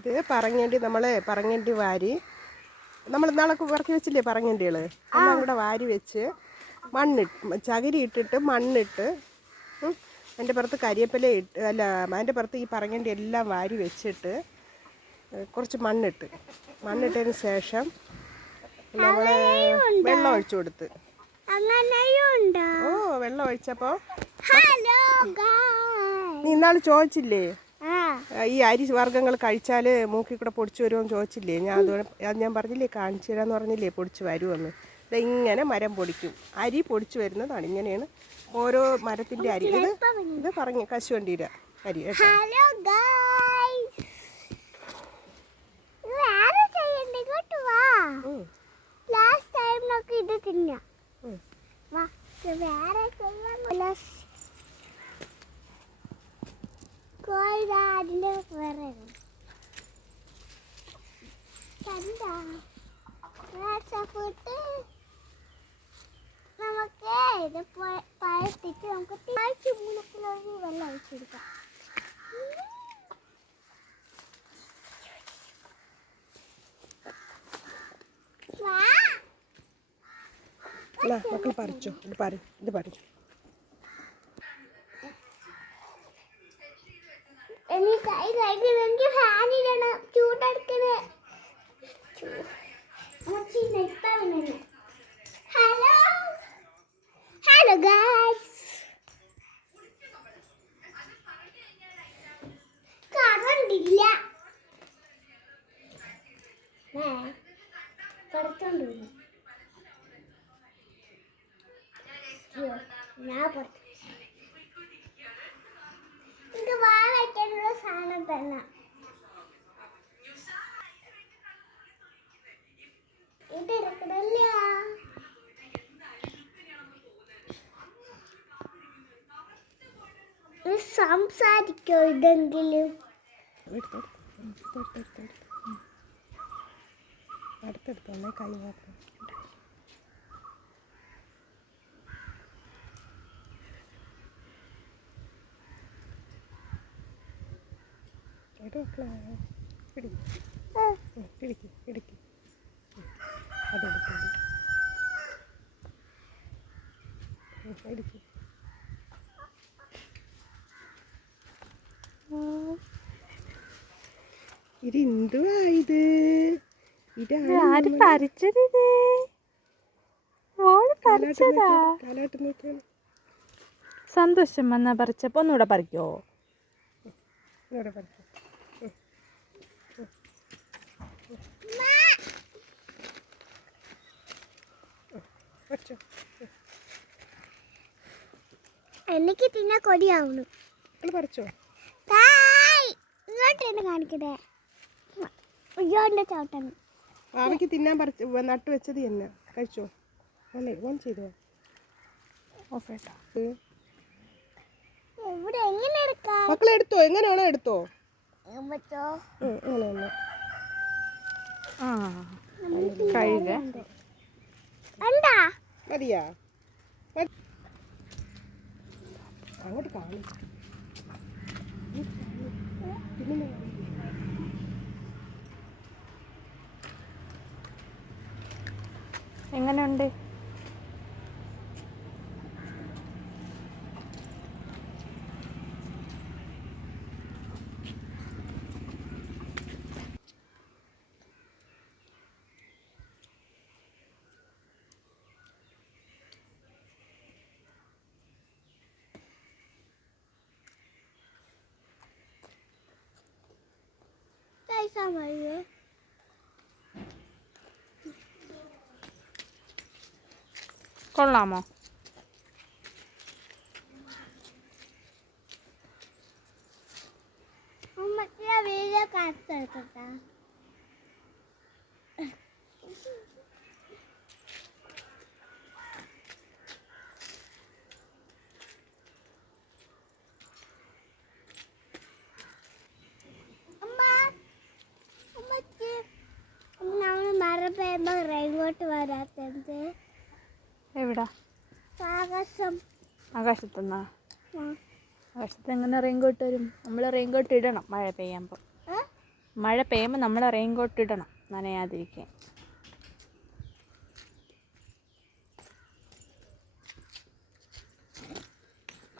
ഇത് പറങ്ങേണ്ടി പറങ്ങേണ്ടി വാരി നമ്മൾ ഇന്നാളൊക്കെ ഇറക്കി വെച്ചില്ലേ പറങ്ങേണ്ടികൾ എല്ലാം കൂടെ വാരി വെച്ച് ചകിരി ഇട്ടിട്ട് മണ്ണിട്ട് അതിൻ്റെ പുറത്ത് കരിയേപ്പില ഇട്ട് അതിൻ്റെ പുറത്ത് ഈ പറങ്ങേണ്ടി എല്ലാം വാരി വെച്ചിട്ട് കുറച്ച് മണ്ണിട്ടതിന് ശേഷം നമ്മൾ വെള്ളം ഒഴിച്ചു കൊടുത്ത് വെള്ളം ഒഴിച്ചപ്പോൾ നീ ഇന്നാൾ ചോദിച്ചില്ലേ ഈ അരി വർഗ്ഗങ്ങൾ കഴിച്ചാൽ മൂക്കിൽ കൂടെ പൊടിച്ചു വരുമെന്ന് ചോദിച്ചില്ലേ? ഞാൻ പറഞ്ഞില്ലേ, കാണിച്ചു തരാമെന്ന് പറഞ്ഞില്ലേ, പൊടിച്ച് വരുമെന്ന്. ഇങ്ങനെ മരം പൊടിക്കും, അരി പൊടിച്ചു വരുന്നതാണ്. ഇങ്ങനെയാണ് ഓരോ മരത്തിൻ്റെ അരി. ഇത് പറഞ്ഞു കശുവണ്ടിയുടെ അരി. നമുക്ക് ഇത് പഴത്തിട്ട് നമുക്ക് 3 കിലോ വെള്ളം ഒഴിച്ചെടുക്കാം. മക്കൾ പറിച്ചോ, ഇത് പറിച്ചു. എനിക്ക് ഫാനിടണം, ചൂടെടുക്കണേ. ഹലോ ഗൈസ്, കറണ്ടില്ല. ഞാൻ ഇത് വാഴയ്ക്കാനുള്ള സാധനം തന്നെ. ഇത് എടുക്കണില്ല. സംസാരിക്കോ ഇതെങ്കിലും? അടുത്തെടുത്തോന്നേ, കൈ മാത്രം. പിടിക്ക് അതെടുത്തു. ഇത് എന്തുവാ ഇത്? ആര് പറിച്ചത്? ഇത് മോള് പറിച്ചതാ. സന്തോഷം വന്നാ പറിച്ചപ്പോ ഒന്നുകൂടെ പറിക്കോ? എനിക്ക് തിന്നാ കൊടിയാവുന്നു. പറിച്ചോ? ഇങ്ങോട്ട് കാണിക്കട്ടെ. ഇയ്യോന്റെ ചവിട്ടണം. അവയ്ക്ക് തിന്നാൻ നട്ടു വെച്ചത് തന്നെ. കഴിച്ചോ? ഓൺ ചെയ്തോ? മക്കളെ എടുത്തോ, എങ്ങനെയാണോ എടുത്തോ. മതിയാ? അങ്ങോട്ട് കാണും. എങ്ങനെയുണ്ട്? കൊള്ളാമോ? വീഡിയോ കാണിച്ചെടുക്കട്ടാ. പെയ്യുമ്പോ റെയിൻകോട്ട് വരാത്തത് എവിടാ? ആകാശം. ആകാശത്തുനിന്നാ? ആ. ആകാശത്ത് എങ്ങനെ റെയിൻകോട്ട് വരും? നമ്മൾ റെയിൻകോട്ട് ഇടണം മഴ പെയ്യുമ്പോൾ. ഏ? മഴ പെയ്യുമ്പോൾ നമ്മൾ റെയിൻകോട്ട് ഇടണം നനയാതിരിക്കാൻ.